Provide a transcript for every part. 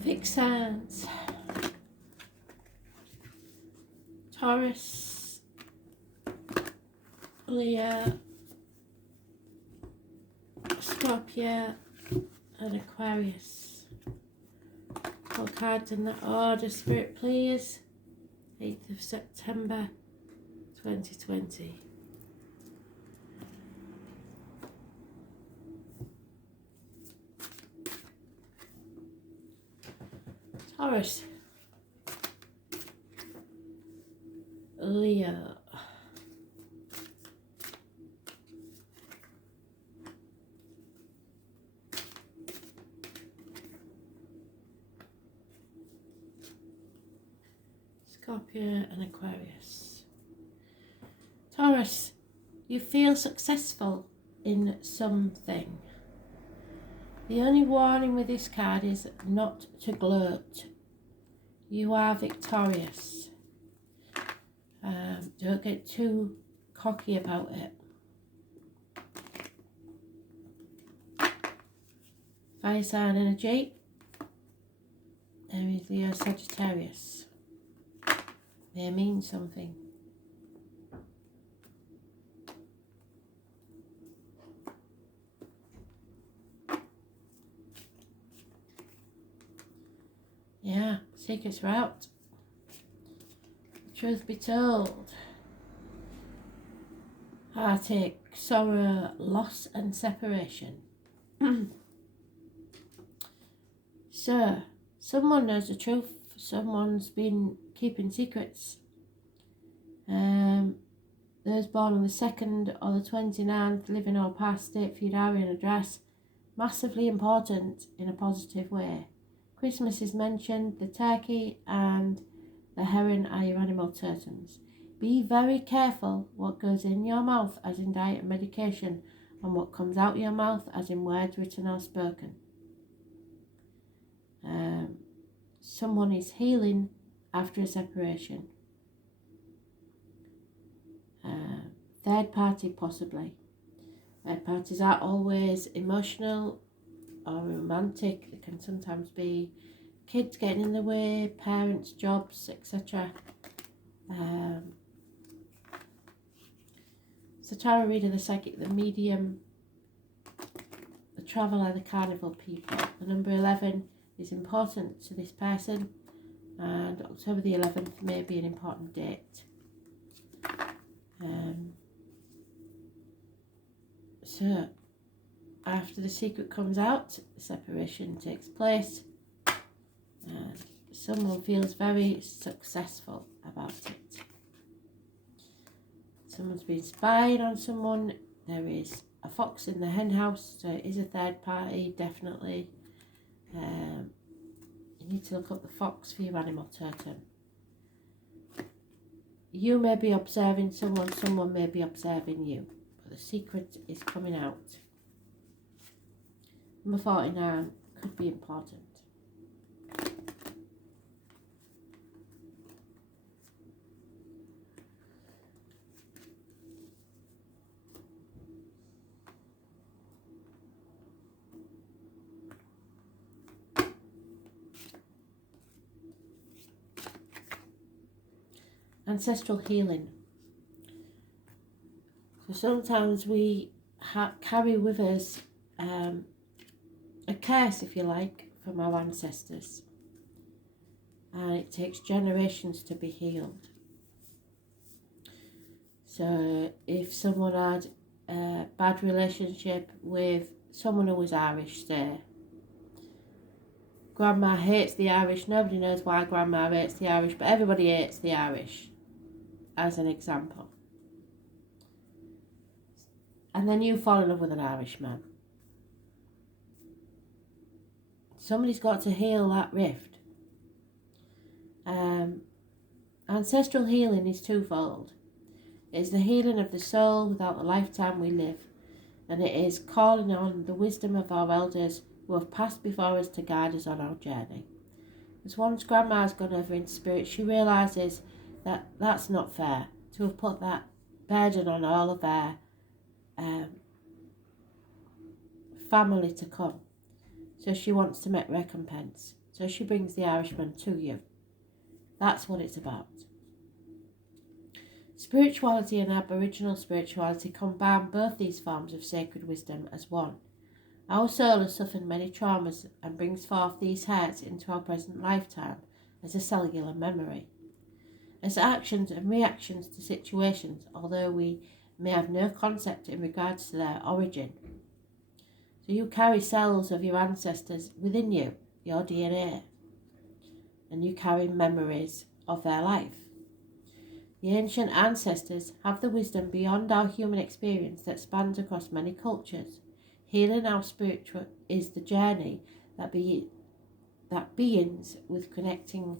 Fixed signs. Taurus, Leo, Scorpio and Aquarius. Pull cards in that order, Spirit please. 8th of September 2020. Taurus, Leo, Scorpio and Aquarius. Taurus, you feel successful in something. The only warning with this card is not to gloat. You are victorious. Don't get too cocky about it. Fire sign energy. There is Leo, Sagittarius. They mean something. Yeah, secrets are out. Truth be told. Heartache, sorrow, loss and separation. So, someone knows the truth. Someone's been keeping secrets. Those born on the 2nd or the 29th, living or past, state for your diary and address. Massively important in a positive way. Christmas is mentioned, the turkey and the heron are your animal totems. Be very careful what goes in your mouth, as in diet and medication, and what comes out your mouth, as in words written or spoken. Someone is healing after a separation. Third party possibly. Third parties are always emotional or romantic. They can sometimes be kids getting in the way, parents, jobs, etc. So tarot reader, the psychic, the medium, the traveller, the carnival people. The number 11 is important to this person, and October the 11th may be an important date. So after the secret comes out, the separation takes place and someone feels very successful about it. Someone's been spying on someone. There is a fox in the hen house, so it is a third party, definitely. You need to look up the fox for your animal totem. You may be observing someone, someone may be observing you, but the secret is coming out. Number 49 could be important. Ancestral healing. So sometimes we carry with us a curse, if you like, from our ancestors, and it takes generations to be healed. So if someone had a bad relationship with someone who was Irish, say, Grandma hates the Irish, nobody knows why Grandma hates the Irish, but everybody hates the Irish, as an example. And then you fall in love with an Irishman. Somebody's got to heal that rift. Ancestral healing is twofold. It's the healing of the soul without the lifetime we live, and it is calling on the wisdom of our elders who have passed before us to guide us on our journey. As once Grandma's gone over in spirit, she realises that that's not fair, to have put that burden on all of her family to come. So she wants to make recompense. So she brings the Irishman to you. That's what it's about. Spirituality and Aboriginal spirituality combine both these forms of sacred wisdom as one. Our soul has suffered many traumas and brings forth these hurts into our present lifetime as a cellular memory, as actions and reactions to situations, although we may have no concept in regards to their origin. So you carry cells of your ancestors within you, your DNA, and you carry memories of their life. The ancient ancestors have the wisdom beyond our human experience that spans across many cultures. Healing our spiritual is the journey that begins with connecting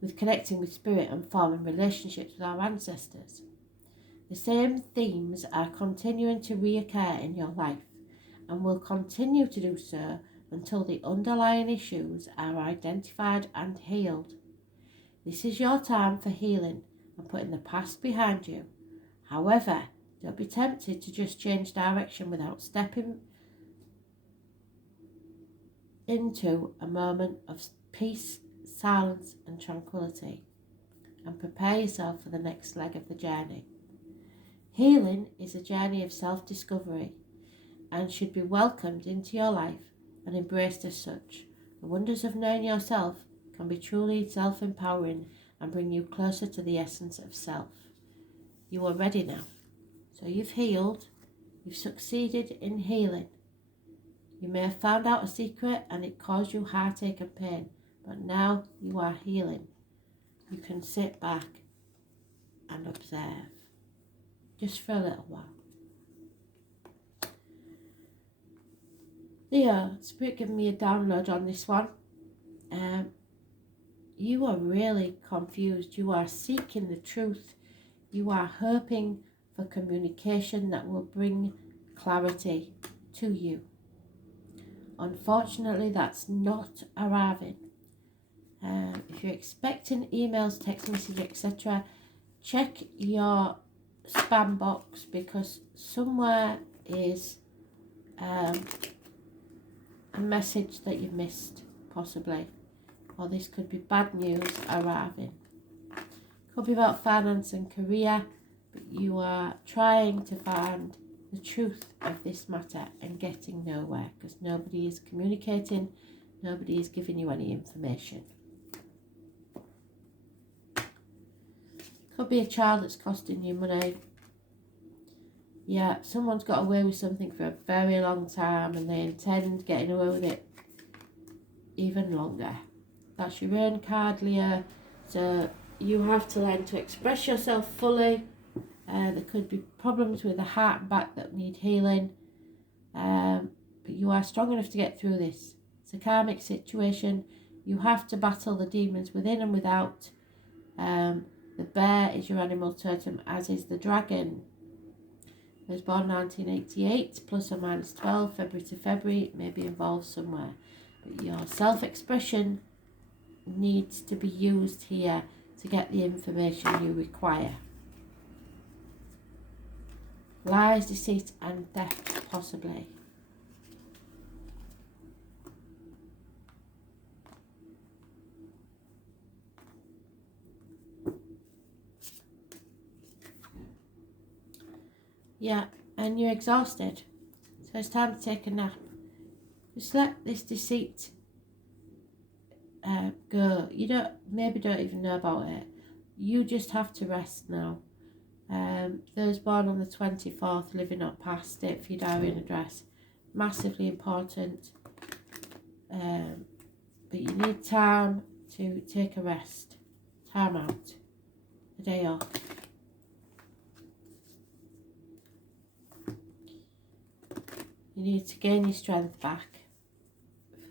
with spirit and forming relationships with our ancestors. The same themes are continuing to reoccur in your life and will continue to do so until the underlying issues are identified and healed. This is your time for healing and putting the past behind you. However, don't be tempted to just change direction without stepping into a moment of peace, silence and tranquility, and prepare yourself for the next leg of the journey. Healing is a journey of self-discovery and should be welcomed into your life and embraced as such. The wonders of knowing yourself can be truly self-empowering and bring you closer to the essence of self. You are ready now. So you've healed, you've succeeded in healing. You may have found out a secret and it caused you heartache and pain, but now you are healing. You can sit back and observe, just for a little while. Leo, Spirit giving me a download on this one. You are really confused. You are seeking the truth. You are hoping for communication that will bring clarity to you. Unfortunately, that's not arriving. If you're expecting emails, text messages, etc., check your spam box, because somewhere is a message that you've missed, possibly. Or this could be bad news arriving. Could be about finance and career, but you are trying to find the truth of this matter and getting nowhere because nobody is communicating, nobody is giving you any information. Could be a child that's costing you money. Yeah, someone's got away with something for a very long time and they intend getting away with it even longer. That's your own card, Leo. So you have to learn to express yourself fully. There could be problems with the heart and back that need healing. But you are strong enough to get through this. It's a karmic situation. You have to battle the demons within and without. The bear is your animal totem, as is the dragon. I was born 1988, plus or minus 12, February to February. It may be involved somewhere. But your self-expression needs to be used here to get the information you require. Lies, deceit and theft, possibly. Yeah, and you're exhausted. So it's time to take a nap. Just let this deceit go. You don't even know about it. You just have to rest now. Those born on the 24th, living up past it for your diary and address, massively important. But you need time to take a rest, time out, a day off. You need to gain your strength back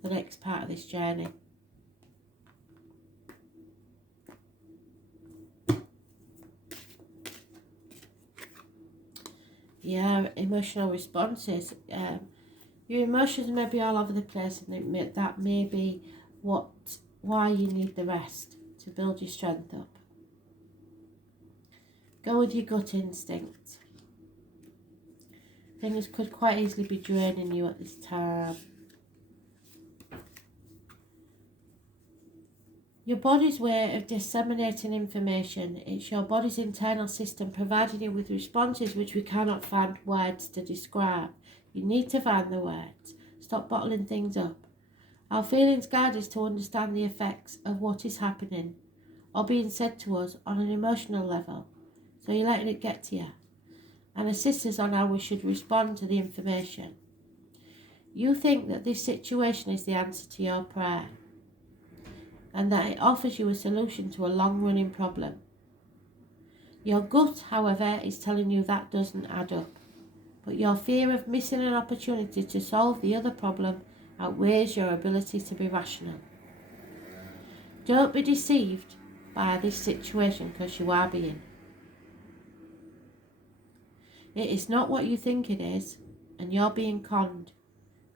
for the next part of this journey. Yeah, emotional responses. Your emotions may be all over the place, and that may be why you need the rest, to build your strength up. Go with your gut instinct. Things could quite easily be draining you at this time. Your body's way of disseminating information. It's your body's internal system providing you with responses which we cannot find words to describe. You need to find the words. Stop bottling things up. Our feelings guide us to understand the effects of what is happening or being said to us on an emotional level. So you're letting it get to you and assist us on how we should respond to the information. You think that this situation is the answer to your prayer and that it offers you a solution to a long-running problem. Your gut, however, is telling you that doesn't add up, but your fear of missing an opportunity to solve the other problem outweighs your ability to be rational. Don't be deceived by this situation because you are being. It is not what you think it is, and you're being conned,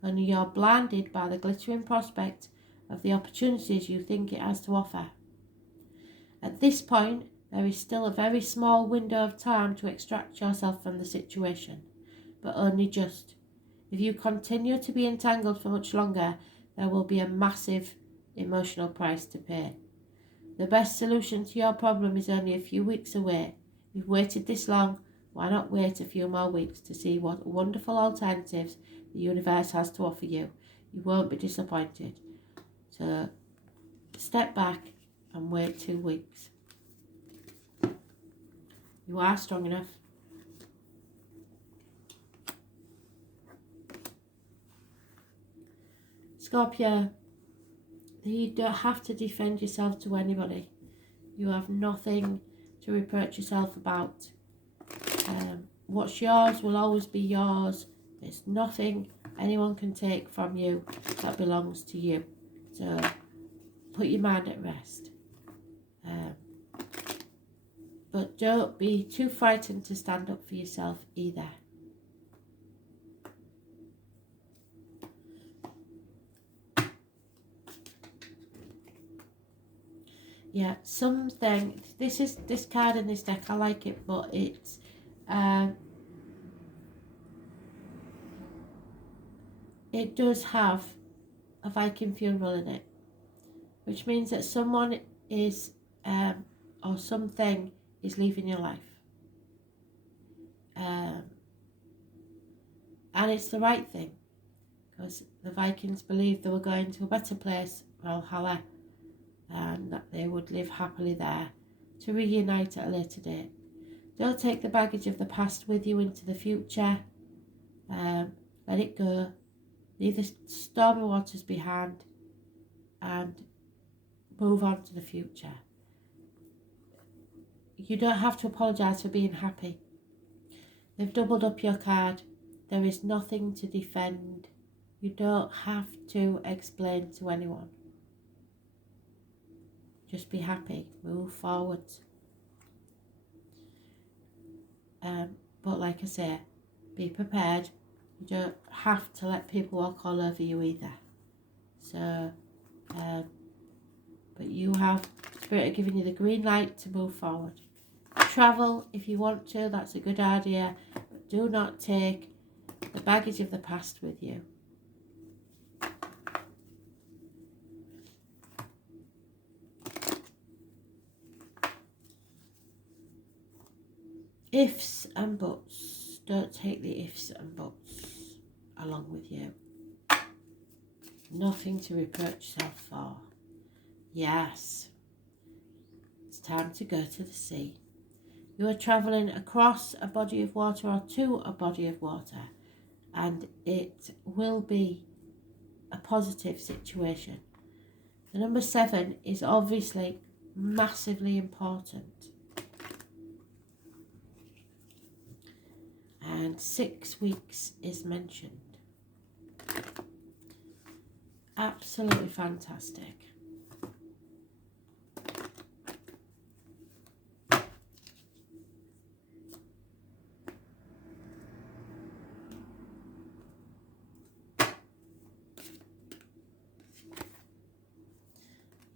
and you're blinded by the glittering prospect of the opportunities you think it has to offer. At this point, there is still a very small window of time to extract yourself from the situation, but only just. If you continue to be entangled for much longer, there will be a massive emotional price to pay. The best solution to your problem is only a few weeks away. You've waited this long, why not wait a few more weeks to see what wonderful alternatives the universe has to offer you? You won't be disappointed. So step back and wait 2 weeks. You are strong enough. Scorpio, you don't have to defend yourself to anybody. You have nothing to reproach yourself about. What's yours will always be yours. There's nothing anyone can take from you that belongs to you. So put your mind at rest. But don't be too frightened to stand up for yourself either. Yeah, something. This card in this deck. I like it, but it's it does have a Viking funeral in it, which means that someone is or something is leaving your life, and it's the right thing, because the Vikings believed they were going to a better place, Valhalla, and that they would live happily there to reunite at a later date. Don't take the baggage of the past with you into the future. Let it go. Leave the stormy waters behind and move on to the future. You don't have to apologise for being happy. They've doubled up your card. There is nothing to defend. You don't have to explain to anyone. Just be happy. Move forward. But like I say, be prepared. You don't have to let people walk all over you either. So, but you have Spirit giving you the green light to move forward. Travel if you want to, that's a good idea. But do not take the baggage of the past with you. Ifs and buts. Don't take the ifs and buts along with you. Nothing to reproach yourself for. Yes, it's time to go to the sea. You are travelling across a body of water or to a body of water, and it will be a positive situation. The number 7 is obviously massively important. And 6 weeks is mentioned. Absolutely fantastic.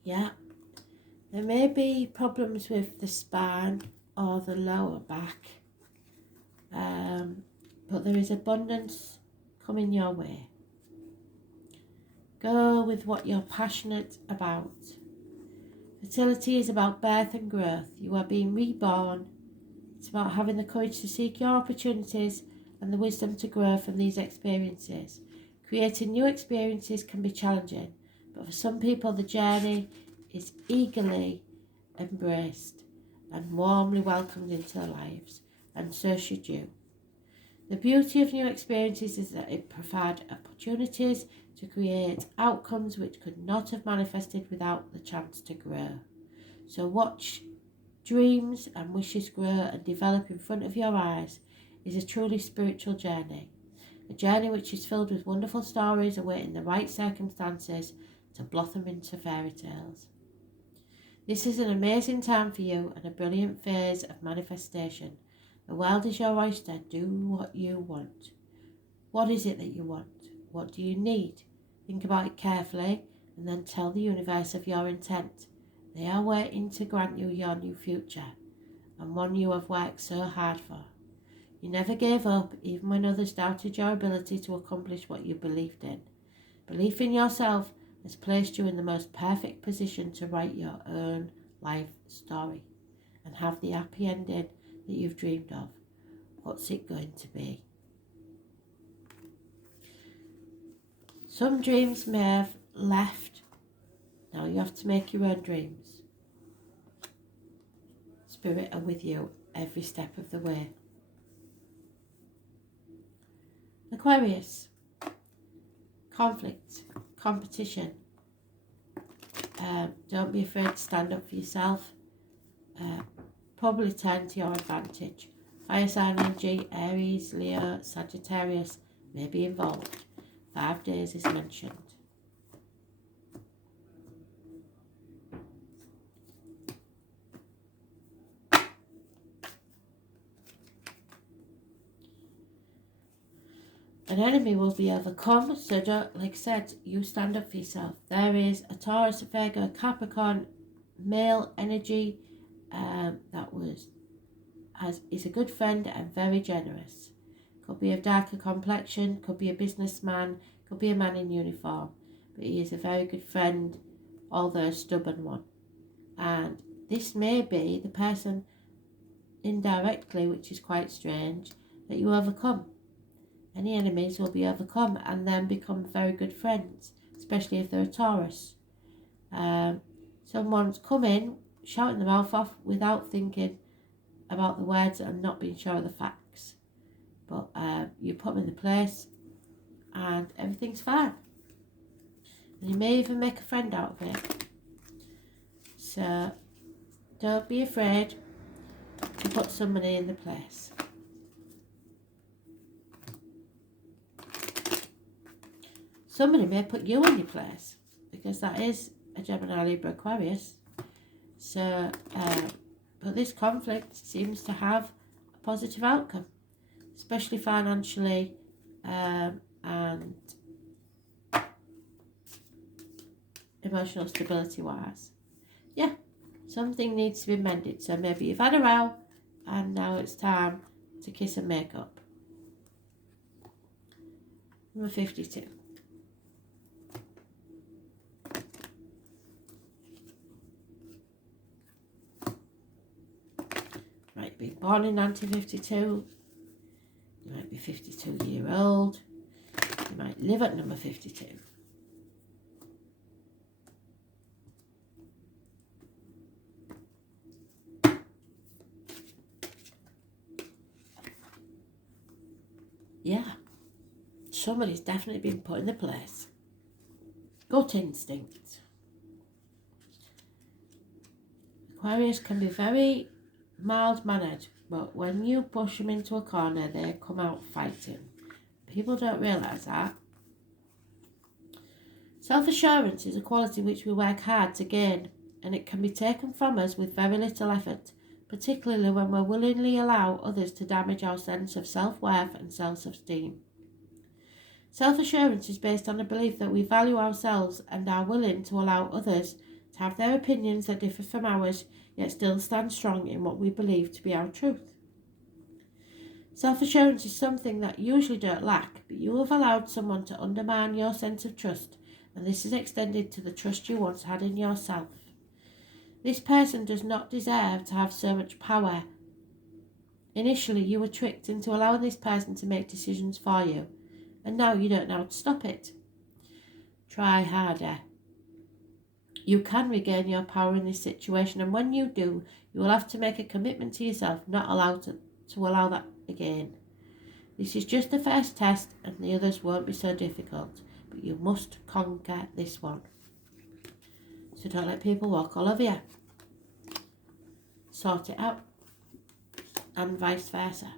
Yeah, there may be problems with the spine or the lower back, but there is abundance coming your way. Go with what you're passionate about. Fertility is about birth and growth. You are being reborn. It's about having the courage to seek your opportunities and the wisdom to grow from these experiences. Creating new experiences can be challenging, but for some people the journey is eagerly embraced and warmly welcomed into their lives, and so should you. The beauty of new experiences is that it provides opportunities to create outcomes which could not have manifested without the chance to grow. So watch dreams and wishes grow and develop in front of your eyes is a truly spiritual journey. A journey which is filled with wonderful stories awaiting the right circumstances to blossom into fairy tales. This is an amazing time for you and a brilliant phase of manifestation. The world is your oyster. Do what you want. What is it that you want? What do you need? Think about it carefully and then tell the universe of your intent. They are waiting to grant you your new future, and one you have worked so hard for. You never gave up, even when others doubted your ability to accomplish what you believed in. Belief in yourself has placed you in the most perfect position to write your own life story and have the happy ending that you've dreamed of. What's it going to be? Some dreams may have left. Now you have to make your own dreams. Spirit are with you every step of the way. Aquarius. Conflict, competition. Don't be afraid to stand up for yourself. Probably turn to your advantage. Fire sign energy, Aries, Leo, Sagittarius may be involved. 5 days is mentioned. An enemy will be overcome, so don't, like I said, you stand up for yourself. There is a Taurus, a Virgo, Capricorn, male energy is a good friend and very generous. Could be of darker complexion, could be a businessman, could be a man in uniform, but he is a very good friend, although a stubborn one. And this may be the person indirectly, which is quite strange, that you overcome. Any enemies will be overcome and then become very good friends, especially if they're a Taurus. Someone's come in, shouting their mouth off without thinking about the words and not being sure of the facts. But you put them in the place and everything's fine. And you may even make a friend out of it. So don't be afraid to put somebody in the place. Somebody may put you in your place, because that is a Gemini, Libra, Aquarius. So, but this conflict seems to have a positive outcome, especially financially and emotional stability wise. Yeah, something needs to be mended. So maybe you've had a row and now it's time to kiss and make up. Number 52. Might be born in 1952. You might be 52-year-old. You might live at number 52. Yeah, somebody's definitely been put in the place. Gut instinct. Aquarius can be very mild-mannered, but when you push them into a corner, they come out fighting. People don't realise that. Self-assurance is a quality which we work hard to gain, and it can be taken from us with very little effort, particularly when we willingly allow others to damage our sense of self-worth and self-esteem. Self-assurance is based on the belief that we value ourselves and are willing to allow others to have their opinions that differ from ours, yet still stand strong in what we believe to be our truth. Self-assurance is something that you usually don't lack, but you have allowed someone to undermine your sense of trust, and this is extended to the trust you once had in yourself. This person does not deserve to have so much power. Initially, you were tricked into allowing this person to make decisions for you, and now you don't know how to stop it. Try harder. You can regain your power in this situation, and when you do, you will have to make a commitment to yourself not to allow that again. This is just the first test, and the others won't be so difficult, but you must conquer this one. So don't let people walk all over you. Sort it out, and vice versa.